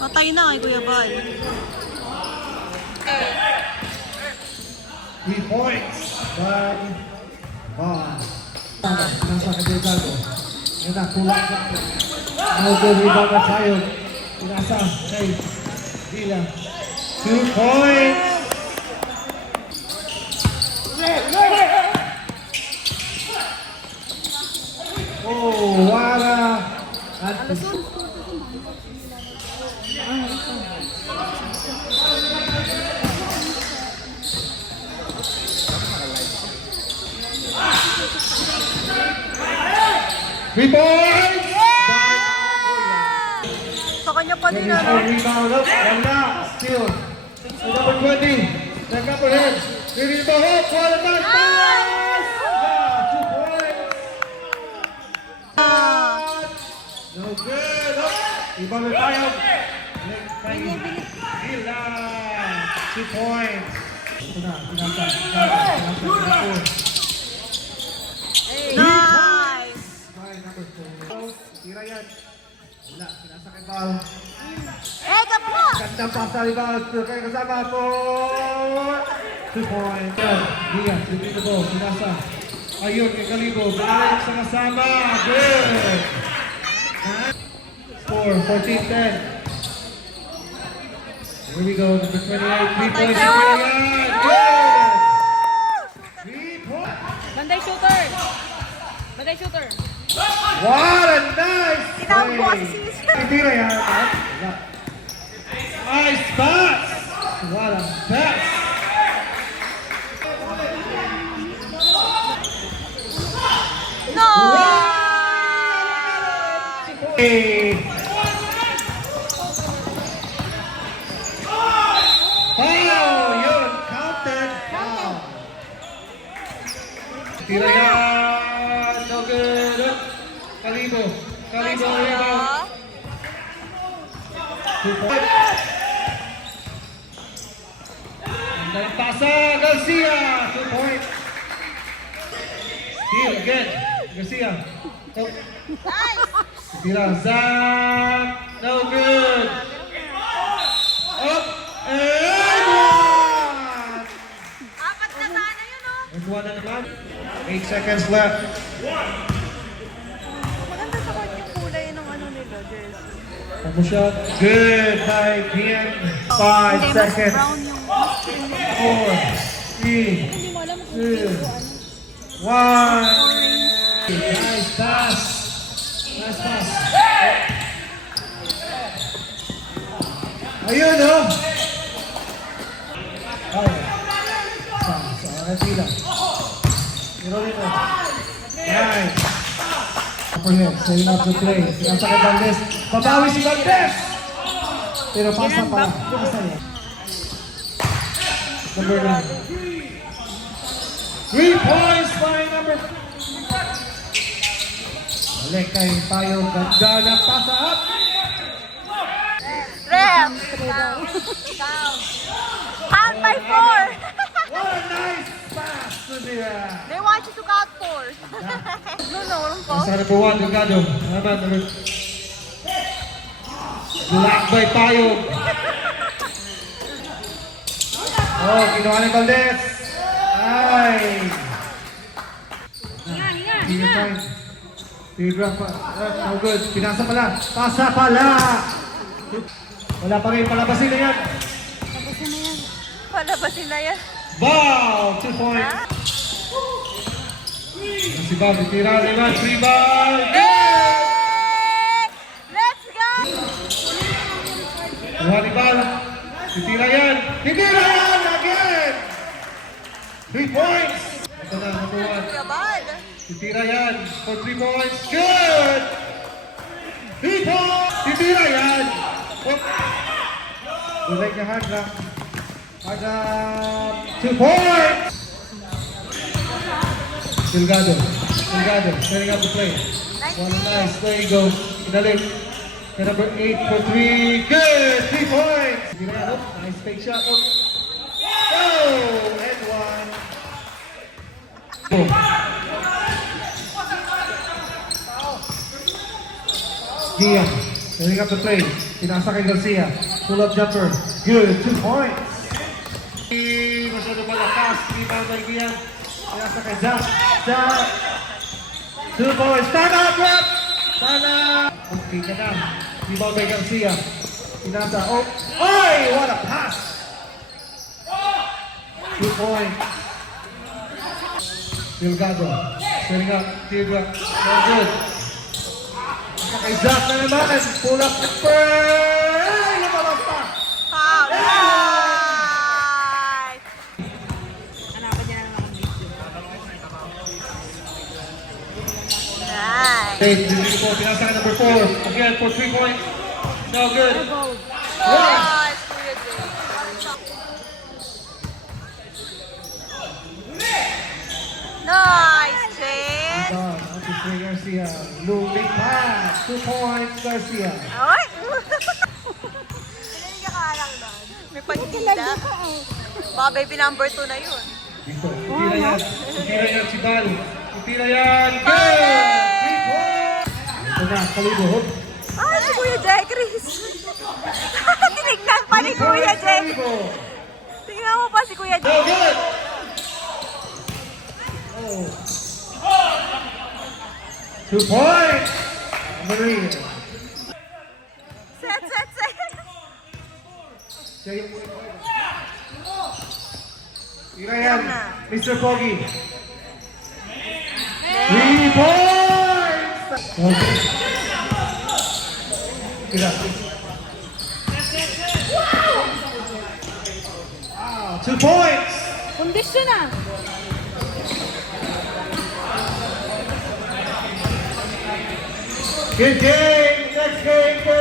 Patay na kay Kuya Bal. 3 points by Bond. Nasa Kadelgado. Yan na, kulang na. Now-good rebound na tayo. Pinasa kay Villa. 2 points. Oh, wala. At 3 points! Sa kanya pa din ano. Rebound up, wala, still. Number 20, back up ahead. Rebound up, wala na, pass! 2 points! No good, up. Rebound na tayo. Villa, 2 points. Ito na, pinasa. Nice! Number 4. Tira yan. Wala, pinasa kay Bal. Ega po! Gandang pasa rebound. Still kayo kasama po. 2 points. Diaz, hindi na po. Pinasa. Ayun, kay Kalibo. Pinalik sa kasama. Good. Score, 14-10. Here we go. Number 28. 3 points. Good. 3 points. Banday shooter! Banday shooter! What a nice Tinawag ko kasi play! si Hindi na yan. Nice pass! What a pass! No! Hey! Foul! Yun! Counted! Foul! Tira yan! No good! Kalibo! Kalibo! Rebound! 2 points! Ang pasa! Garcia! 2 points! Steal again! Garcia! Oh. Tira! Zach! No good! Up! And one! Apat na sana yun, oh! And one na naman. 8 seconds left. Maganda sa court yung kulay ng ano nila, jersey. Tapos shot. Good by PM. 5 seconds. Brown yung 4, 3, 2, 1. Nice pass. Nice pass. Ayun, oh. Sa Argentina. Irolino. Nice. Upper him, setting up the play. Pinasa kay Valdez. Babawi si Valdez! Pero pasa pa. Pasa niya. Number 9. 3 points by number 4. Balik kay tayo. Ganda ng pasa up. Rem! Count by 4! What a nice pass to the... They want you to count 4. No, po. Sa number 1, Delgado. Naman, number... Lakbay tayo. Oh, kinuha ni Valdez. Ay. Hinga. Tigra pa. No good. Pinasa pala. Pasa pala. Wala pa rin. Palabasin na yan. Palabasin na yan. Ball. 2 points. Si Bob. Tira. Rebound. Rebound. Let's go! Kuha ni Bal. Titira yan. Titira yan again. 3 points. Ito na. Number 1. Kuya Bal. Titira yan for 3 points. Good! 3 points! Titira yan! Like the hard rock. Hard rock. 2 points! Delgado. Delgado. Setting up the play. One nice. There you go. Pinalik. And number 8 for 3. Good! 3 points! Titira yan. Oh, nice fake shot. Oh. Oh! And 1. Go. Diaz, setting up the play. Pinasa kay Garcia. Pull-up jumper. Good. 2 points. Masyado malakas. Rebound by Gian. Pinasa kay Zach. Zach. 2 points. Tana! Drop! Tana! Okay ka na. Rebound by Garcia. Pinasa. Oh! Ay! What a pass! 2 points. Delgado. Setting up. Tigre. No good. Kay Zach na naman. Pull up jumper! Ay! Lumabas pa! Foul. Nice. Hanapan niya na lang ang video. Nice. Hey, dito po. Pinasa kay number 4. Again for 3 points. No good. Nice, Kuya Jay. Nice, Jay. Up to Trey Garcia. Looming pass. 2 points, Garcia. Ay! Hindi ka lang doon. May pagkila. Baka baby number 2 na yun. Dito. Tira yan. Tira yan si Bal. Tira yan. Good! 3 points! Ito na, Kalibo. Ay, si Kuya Jay, Chris. Tinignan pa ni Kuya Jay. Tingnan mo pa si Kuya No Jay. good! Oh. 2 points! Maria. Set, set, set. Siya yung... Tira yan. Mr. Pogi. 3 points! Okay. Tira. Wow, 2 points! Kondisyon na! Good game!